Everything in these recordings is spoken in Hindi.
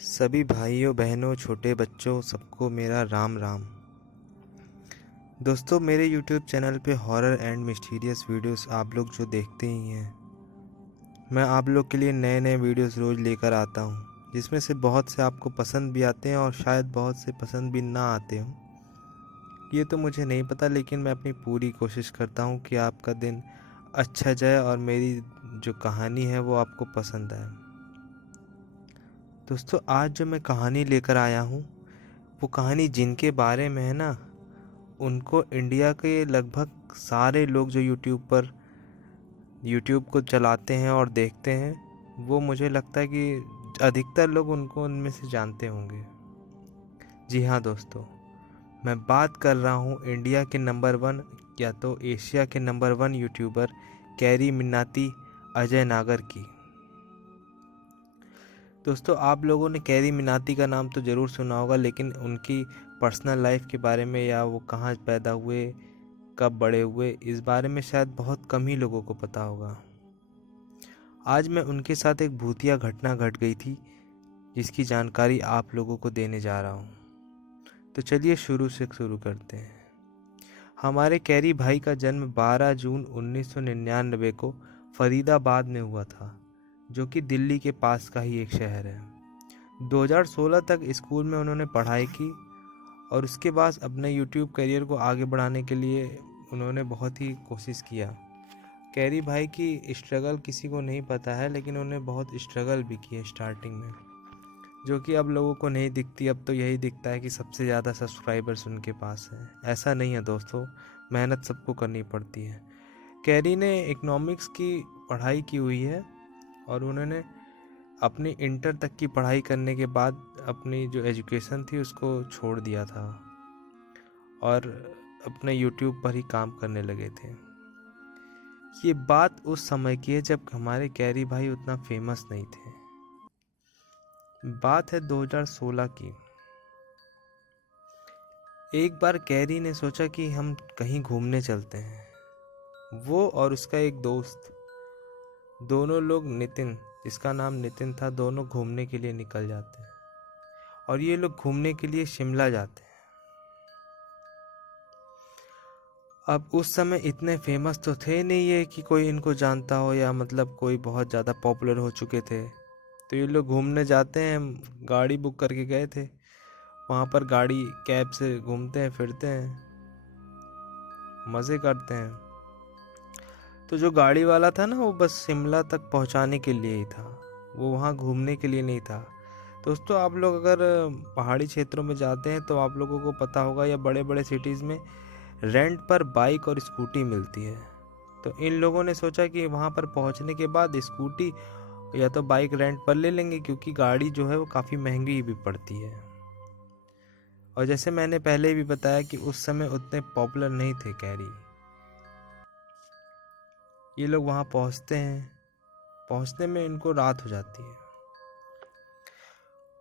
सभी भाइयों बहनों छोटे बच्चों सबको मेरा राम राम। दोस्तों, मेरे YouTube चैनल पे हॉरर एंड मिस्टीरियस वीडियोस आप लोग जो देखते ही हैं, मैं आप लोग के लिए नए नए वीडियोस रोज़ लेकर आता हूँ, जिसमें से बहुत से आपको पसंद भी आते हैं और शायद बहुत से पसंद भी ना आते हों। ये तो मुझे नहीं पता, लेकिन मैं अपनी पूरी कोशिश करता हूँ कि आपका दिन अच्छा जाए और मेरी जो कहानी है वो आपको पसंद आए। दोस्तों, आज जो मैं कहानी लेकर आया हूँ, वो कहानी जिनके बारे में है ना, उनको इंडिया के लगभग सारे लोग जो यूट्यूब को चलाते हैं और देखते हैं, वो मुझे लगता है कि अधिकतर लोग उनको उनमें से जानते होंगे। जी हाँ दोस्तों, मैं बात कर रहा हूँ इंडिया के नंबर 1 या तो एशिया के number 1 YouTuber carry Minati Ajay नागर की। दोस्तों, आप लोगों ने कैरी मिनाती का नाम तो ज़रूर सुना होगा, लेकिन उनकी पर्सनल लाइफ के बारे में या वो कहाँ पैदा हुए, कब बड़े हुए, इस बारे में शायद बहुत कम ही लोगों को पता होगा। आज मैं उनके साथ एक भूतिया घटना घट गई थी, जिसकी जानकारी आप लोगों को देने जा रहा हूँ। तो चलिए शुरू से शुरू करते हैं। हमारे कैरी भाई का जन्म 12 जून 1999 को फरीदाबाद में हुआ था, जो कि दिल्ली के पास का ही एक शहर है। 2016 तक स्कूल में उन्होंने पढ़ाई की और उसके बाद अपने यूट्यूब करियर को आगे बढ़ाने के लिए उन्होंने बहुत ही कोशिश किया। कैरी भाई की स्ट्रगल किसी को नहीं पता है, लेकिन उन्हें बहुत स्ट्रगल भी की है स्टार्टिंग में, जो कि अब लोगों को नहीं दिखती। अब तो यही दिखता है कि सबसे ज़्यादा सब्सक्राइबर्स उनके पास हैं। ऐसा नहीं है दोस्तों, मेहनत सबको करनी पड़ती है। कैरी ने इकोनॉमिक्स की पढ़ाई की हुई है और उन्होंने अपनी इंटर तक की पढ़ाई करने के बाद अपनी जो एजुकेशन थी उसको छोड़ दिया था और अपने यूट्यूब पर ही काम करने लगे थे। ये बात उस समय की है जब हमारे कैरी भाई उतना फेमस नहीं थे। बात है 2016 की। एक बार कैरी ने सोचा कि हम कहीं घूमने चलते हैं। वो और उसका एक दोस्त, दोनों लोग नितिन, जिसका नाम नितिन था, दोनों घूमने के लिए निकल जाते हैं और ये लोग घूमने के लिए शिमला जाते हैं। अब उस समय इतने फेमस तो थे नहीं ये कि कोई इनको जानता हो, या मतलब कोई बहुत ज़्यादा पॉपुलर हो चुके थे। तो ये लोग घूमने जाते हैं, गाड़ी बुक करके गए थे। वहाँ पर गाड़ी कैब से घूमते हैं, फिरते हैं, मज़े करते हैं। तो जो गाड़ी वाला था ना, वो बस शिमला तक पहुँचाने के लिए ही था, वो वहाँ घूमने के लिए नहीं था। दोस्तों, आप लोग अगर पहाड़ी क्षेत्रों में जाते हैं तो आप लोगों को पता होगा, या बड़े बड़े सिटीज़ में रेंट पर बाइक और स्कूटी मिलती है। तो इन लोगों ने सोचा कि वहाँ पर पहुँचने के बाद स्कूटी या तो बाइक रेंट पर ले लेंगे, क्योंकि गाड़ी जो है वो काफ़ी महंगी भी पड़ती है। और जैसे मैंने पहले भी बताया कि उस समय उतने पॉपुलर नहीं थे कैरी। ये लोग वहाँ पहुँचते हैं, पहुँचने में इनको रात हो जाती है।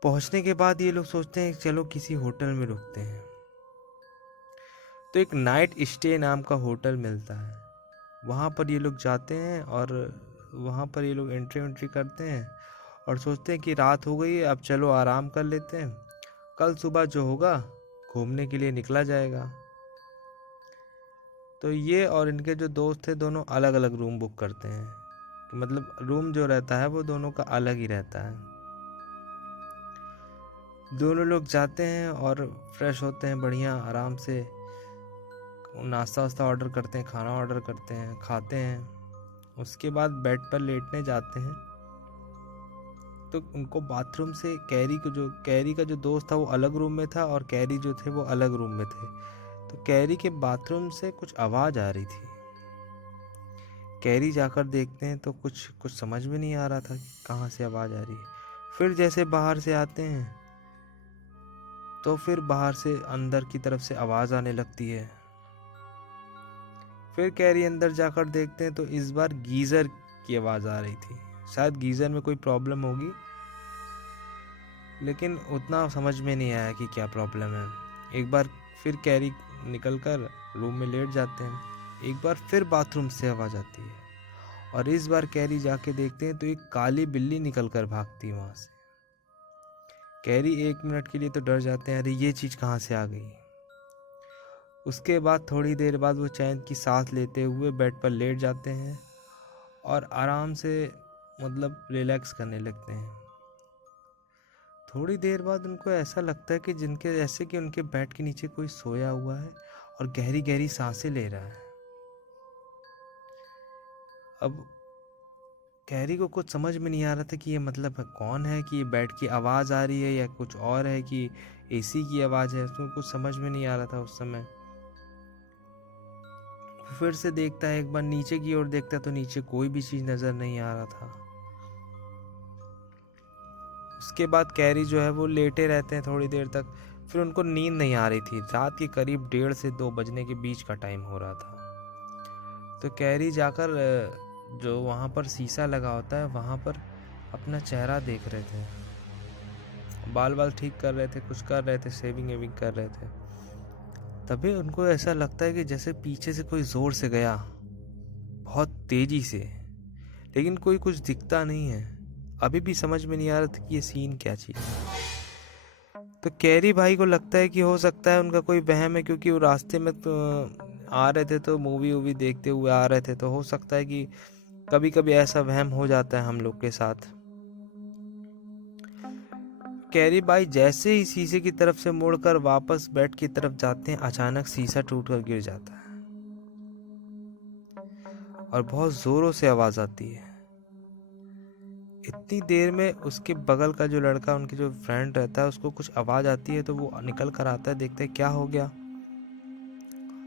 पहुँचने के बाद ये लोग सोचते हैं चलो किसी होटल में रुकते हैं। तो एक नाइट स्टे नाम का होटल मिलता है, वहाँ पर ये लोग जाते हैं और वहाँ पर ये लोग एंट्री करते हैं और सोचते हैं कि रात हो गई है, अब चलो आराम कर लेते हैं, कल सुबह जो होगा घूमने के लिए निकला जाएगा। तो ये और इनके जो दोस्त थे, दोनों अलग अलग रूम बुक करते हैं, कि मतलब रूम जो रहता है वो दोनों का अलग ही रहता है। दोनों लोग जाते हैं और फ्रेश होते हैं, बढ़िया आराम से नाश्ता वास्ता ऑर्डर करते हैं, खाना ऑर्डर करते हैं, खाते हैं। उसके बाद बेड पर लेटने जाते हैं तो उनको बाथरूम से कैरी का जो दोस्त था वो अलग रूम में था और कैरी जो थे वो अलग रूम में थे। तो कैरी के बाथरूम से कुछ आवाज़ आ रही थी। कैरी जाकर देखते हैं तो कुछ समझ में नहीं आ रहा था कि कहाँ से आवाज़ आ रही है। फिर जैसे बाहर से आते हैं तो फिर बाहर से अंदर की तरफ से आवाज़ आने लगती है। फिर कैरी अंदर जाकर देखते हैं तो इस बार गीज़र की आवाज़ आ रही थी। शायद गीज़र में कोई प्रॉब्लम होगी, लेकिन उतना समझ में नहीं आया कि क्या प्रॉब्लम है। एक बार फिर कैरी निकलकर रूम में लेट जाते हैं। एक बार फिर बाथरूम से आवाज़ आती है और इस बार कैरी जाके देखते हैं तो एक काली बिल्ली निकल कर भागती है वहाँ से। कैरी 1 मिनट के लिए तो डर जाते हैं, अरे ये चीज़ कहाँ से आ गई। उसके बाद थोड़ी देर बाद वो चैन की सांस लेते हुए बेड पर लेट जाते हैं और आराम से मतलब रिलैक्स करने लगते हैं। थोड़ी देर बाद उनको ऐसा लगता है कि जिनके जैसे कि उनके बेड के नीचे कोई सोया हुआ है और गहरी गहरी सांसें ले रहा है। अब कैरी को कुछ समझ में नहीं आ रहा था कि ये मतलब कौन है, कि ये बेड की आवाज़ आ रही है या कुछ और है, कि एसी की आवाज़ है। उसको कुछ समझ में नहीं आ रहा था उस समय। फिर से देखता है, एक बार नीचे की ओर देखता है तो नीचे कोई भी चीज़ नज़र नहीं आ रहा था। उसके बाद कैरी जो है वो लेटे रहते हैं थोड़ी देर तक। फिर उनको नींद नहीं आ रही थी। रात के करीब 1:30 से 2 बजने के बीच का टाइम हो रहा था। तो कैरी जाकर जो वहाँ पर शीशा लगा होता है वहाँ पर अपना चेहरा देख रहे थे। बाल ठीक कर रहे थे, कुछ कर रहे थे, शेविंग वेविंग कर रहे थे। तभी उनको ऐसा लगता है कि जैसे पीछे से कोई ज़ोर से गया, बहुत तेज़ी से, लेकिन कोई कुछ दिखता नहीं है। अभी भी समझ में नहीं आ रहा था कि ये सीन क्या चीज़ है। तो कैरी भाई को लगता है कि हो सकता है उनका कोई वहम है, क्योंकि वो रास्ते में तो आ रहे थे तो मूवी वूवी देखते हुए आ रहे थे, तो हो सकता है कि कभी कभी ऐसा वहम हो जाता है हम लोग के साथ। कैरी भाई जैसे ही शीशे की तरफ से मुड़कर वापस बेड की तरफ जाते हैं, अचानक शीशा टूटकर गिर जाता है और बहुत जोरों से आवाज आती है। इतनी देर में उसके बगल का जो लड़का, उनके जो फ्रेंड रहता है, उसको कुछ आवाज आती है तो वो निकल कर आता है, देखते है क्या हो गया।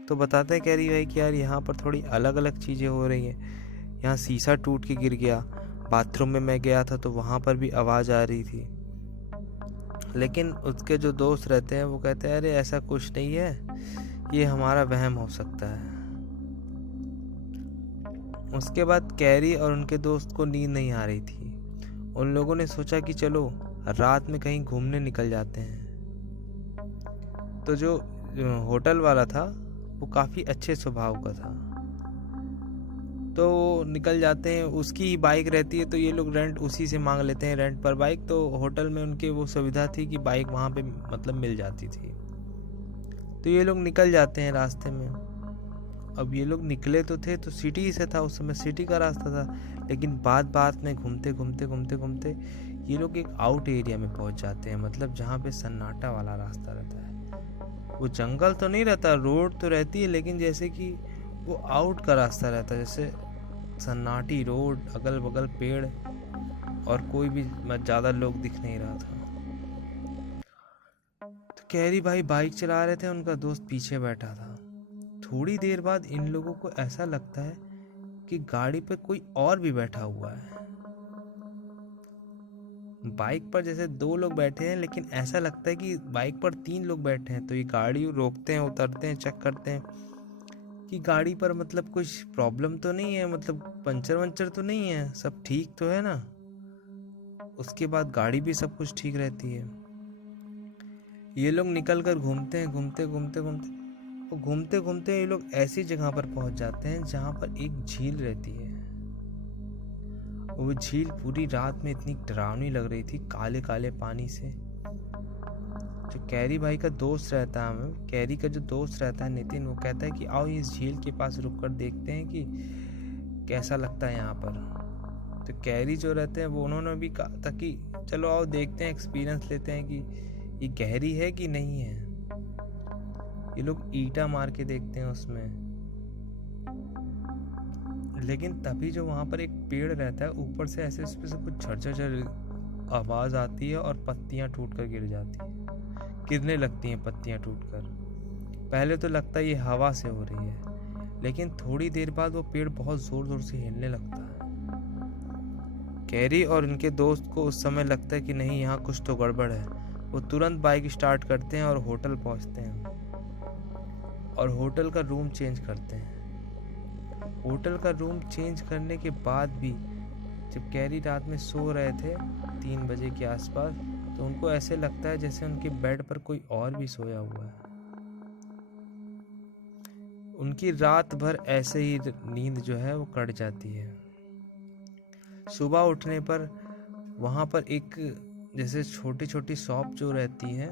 तो बताते हैं कैरी भाई कि यार यहाँ पर थोड़ी अलग अलग चीज़ें हो रही हैं। यहाँ शीशा टूट के गिर गया, बाथरूम में मैं गया था तो वहाँ पर भी आवाज़ आ रही थी। लेकिन उसके जो दोस्त रहते हैं वो कहते हैं अरे ऐसा कुछ नहीं है, ये हमारा वहम हो सकता है। उसके बाद कैरी और उनके दोस्त को नींद नहीं आ रही थी। उन लोगों ने सोचा कि चलो रात में कहीं घूमने निकल जाते हैं। तो जो होटल वाला था वो काफ़ी अच्छे स्वभाव का था, तो निकल जाते हैं। उसकी ही बाइक रहती है तो ये लोग रेंट उसी से मांग लेते हैं, रेंट पर बाइक। तो होटल में उनके वो सुविधा थी कि बाइक वहाँ पे मतलब मिल जाती थी। तो ये लोग निकल जाते हैं रास्ते में। अब ये लोग निकले तो थे तो सिटी से था, उस समय सिटी का रास्ता था, लेकिन बात में घूमते घूमते ये लोग एक आउट एरिया में पहुंच जाते हैं, मतलब जहाँ पे सन्नाटा वाला रास्ता रहता है। वो जंगल तो नहीं रहता, रोड तो रहती है, लेकिन जैसे कि वो आउट का रास्ता रहता है, जैसे सन्नाटी रोड, अगल बगल पेड़ और कोई भी ज़्यादा लोग दिख नहीं रहा था। तो कैरी भाई बाइक चला रहे थे, उनका दोस्त पीछे बैठा था। थोड़ी देर बाद इन लोगों को ऐसा लगता है कि गाड़ी पर कोई और भी बैठा हुआ है। बाइक पर जैसे 2 लोग बैठे हैं, लेकिन ऐसा लगता है कि बाइक पर 3 लोग बैठे हैं। तो ये गाड़ी रोकते हैं, उतरते हैं, चेक करते हैं कि गाड़ी पर मतलब कुछ प्रॉब्लम तो नहीं है, मतलब पंचर वंचर तो नहीं है, सब ठीक तो है ना। उसके बाद गाड़ी भी सब कुछ ठीक रहती है। ये लोग निकल कर घूमते हैं, घूमते घूमते ये लोग ऐसी जगह पर पहुंच जाते हैं जहां पर एक झील रहती है। वो झील पूरी रात में इतनी डरावनी लग रही थी, काले काले पानी से। जो कैरी भाई का दोस्त रहता है, कैरी का जो दोस्त रहता है नितिन, वो कहता है कि आओ इस झील के पास रुक कर देखते हैं कि कैसा लगता है यहाँ पर। तो कैरी जो रहते हैं वो उन्होंने भी कहा था कि चलो आओ देखते हैं, एक्सपीरियंस लेते हैं कि ये गहरी है कि नहीं है। ये लोग ईंटा मार के देखते हैं उसमें, लेकिन तभी जो वहाँ पर एक पेड़ रहता है, ऊपर से ऐसे उसमें से कुछ झरझर आवाज़ आती है और पत्तियाँ टूटकर गिरने लगती हैं पत्तियाँ टूटकर। पहले तो लगता है ये हवा से हो रही है, लेकिन थोड़ी देर बाद वो पेड़ बहुत ज़ोर से हिलने लगता है। कैरी और उनके दोस्त को उस समय लगता है कि नहीं, यहाँ कुछ तो गड़बड़ है। वो तुरंत बाइक स्टार्ट करते हैं और होटल पहुँचते हैं और होटल का रूम चेंज करते हैं। होटल का रूम चेंज करने के बाद भी जब कैरी रात में सो रहे थे 3 बजे के आसपास, तो उनको ऐसे लगता है जैसे उनके बेड पर कोई और भी सोया हुआ है। उनकी रात भर ऐसे ही नींद जो है वो कट जाती है। सुबह उठने पर वहाँ पर एक जैसे छोटी छोटी शॉप जो रहती है,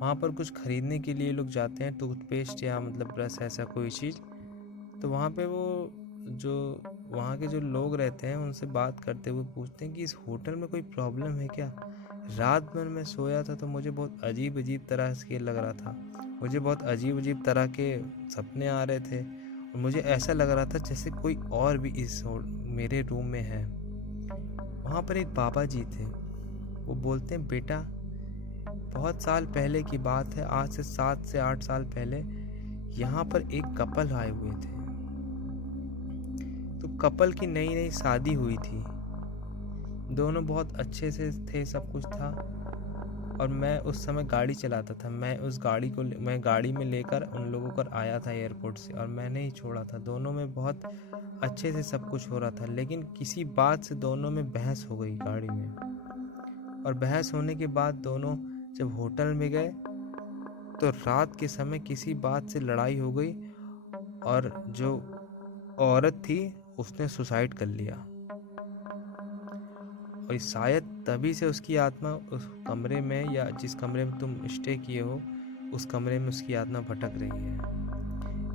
वहाँ पर कुछ खरीदने के लिए लोग जाते हैं, टूथपेस्ट या मतलब ब्रश ऐसा कोई चीज़। तो वहाँ पे वो जो वहाँ के जो लोग रहते हैं उनसे बात करते हुए पूछते हैं कि इस होटल में कोई प्रॉब्लम है क्या। रात भर मैं सोया था तो मुझे बहुत अजीब अजीब तरह से लग रहा था, मुझे बहुत अजीब अजीब तरह के सपने आ रहे थे और मुझे ऐसा लग रहा था जैसे कोई और भी मेरे रूम में है। वहाँ पर एक बाबा जी थे, वो बोलते हैं बेटा बहुत साल पहले की बात है, आज से 7 से 8 साल पहले यहाँ पर एक कपल आए हुए थे। तो कपल की नई नई शादी हुई थी, दोनों बहुत अच्छे से थे, सब कुछ था। और मैं उस समय गाड़ी चलाता था, मैं गाड़ी में लेकर उन लोगों को आया था एयरपोर्ट से और मैंने ही छोड़ा था। दोनों में बहुत अच्छे से सब कुछ हो रहा था, लेकिन किसी बात से दोनों में बहस हो गई गाड़ी में। और बहस होने के बाद दोनों जब होटल में गए तो रात के समय किसी बात से लड़ाई हो गई और जो औरत थी उसने सुसाइड कर लिया। और शायद तभी से उसकी आत्मा उस कमरे में, या जिस कमरे में तुम स्टे किए हो उस कमरे में उसकी आत्मा भटक रही है।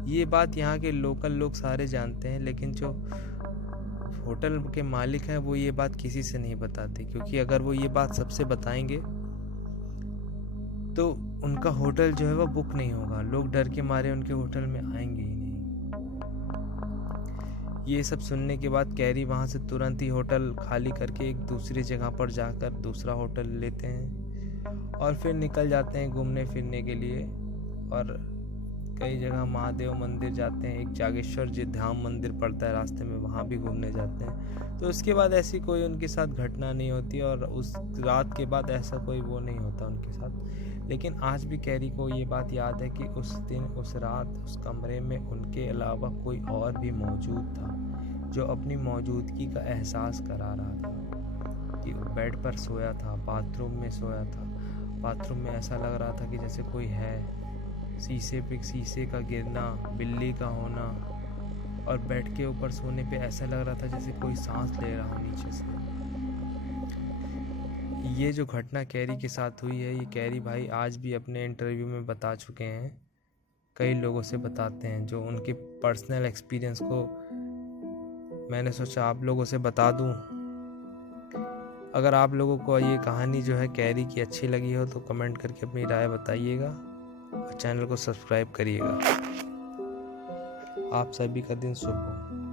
ये बात यहाँ के लोकल लोग सारे जानते हैं, लेकिन जो होटल के मालिक हैं वो ये बात किसी से नहीं बताते, क्योंकि अगर वो ये बात सबसे बताएंगे तो उनका होटल जो है वो बुक नहीं होगा, लोग डर के मारे उनके होटल में आएंगे ही नहीं। ये सब सुनने के बाद कैरी वहाँ से तुरंत ही होटल खाली करके एक दूसरी जगह पर जाकर दूसरा होटल लेते हैं और फिर निकल जाते हैं घूमने फिरने के लिए। और कई जगह महादेव मंदिर जाते हैं, एक जागेश्वर जी धाम मंदिर पड़ता है रास्ते में, वहाँ भी घूमने जाते हैं। तो उसके बाद ऐसी कोई उनके साथ घटना नहीं होती और उस रात के बाद ऐसा कोई वो नहीं होता उनके साथ। लेकिन आज भी कैरी को ये बात याद है कि उस दिन, उस रात, उस कमरे में उनके अलावा कोई और भी मौजूद था जो अपनी मौजूदगी का एहसास करा रहा था। कि वो बेड पर सोया था, बाथरूम में सोया था, बाथरूम में ऐसा लग रहा था कि जैसे कोई है, शीशे पे शीशे का गिरना, बिल्ली का होना, और बेड के ऊपर सोने पे ऐसा लग रहा था जैसे कोई सांस ले रहा हो नीचे से। ये जो घटना कैरी के साथ हुई है, ये कैरी भाई आज भी अपने इंटरव्यू में बता चुके हैं, कई लोगों से बताते हैं, जो उनके पर्सनल एक्सपीरियंस को मैंने सोचा आप लोगों से बता दूं। अगर आप लोगों को ये कहानी जो है कैरी की अच्छी लगी हो तो कमेंट करके अपनी राय बताइएगा और चैनल को सब्सक्राइब करिएगा। आप सभी का दिन शुभ हो।